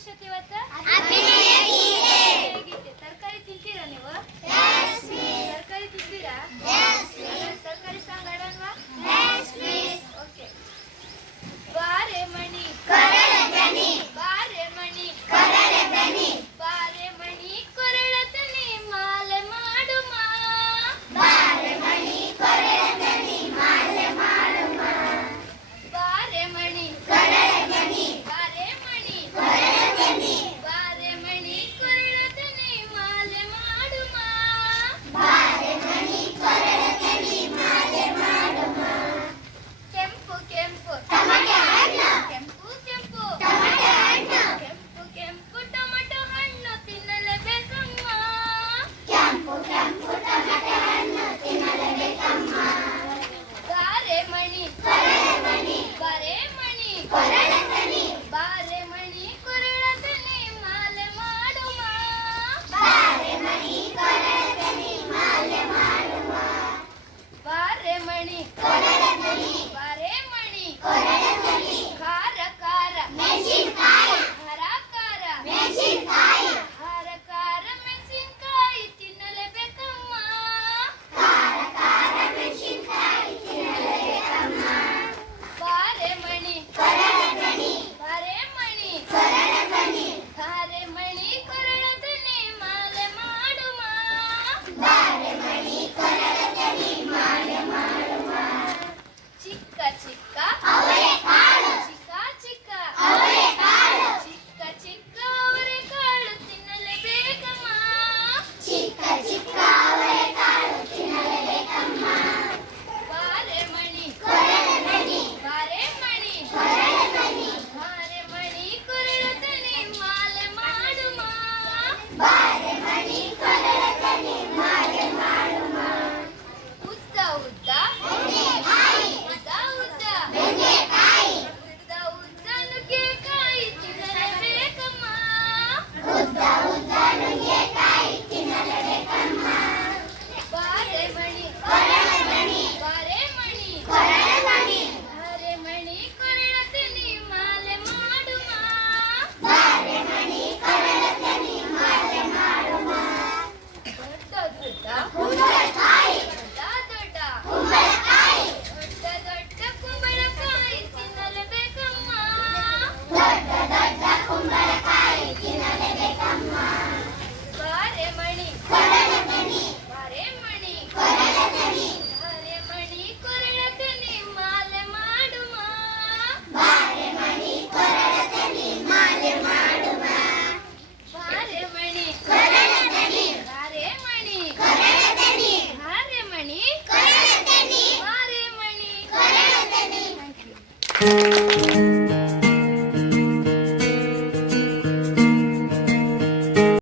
आवश्यक होतं ಬಾರೆ ಮಣಿ ಬಾರೆ ಮಣಿ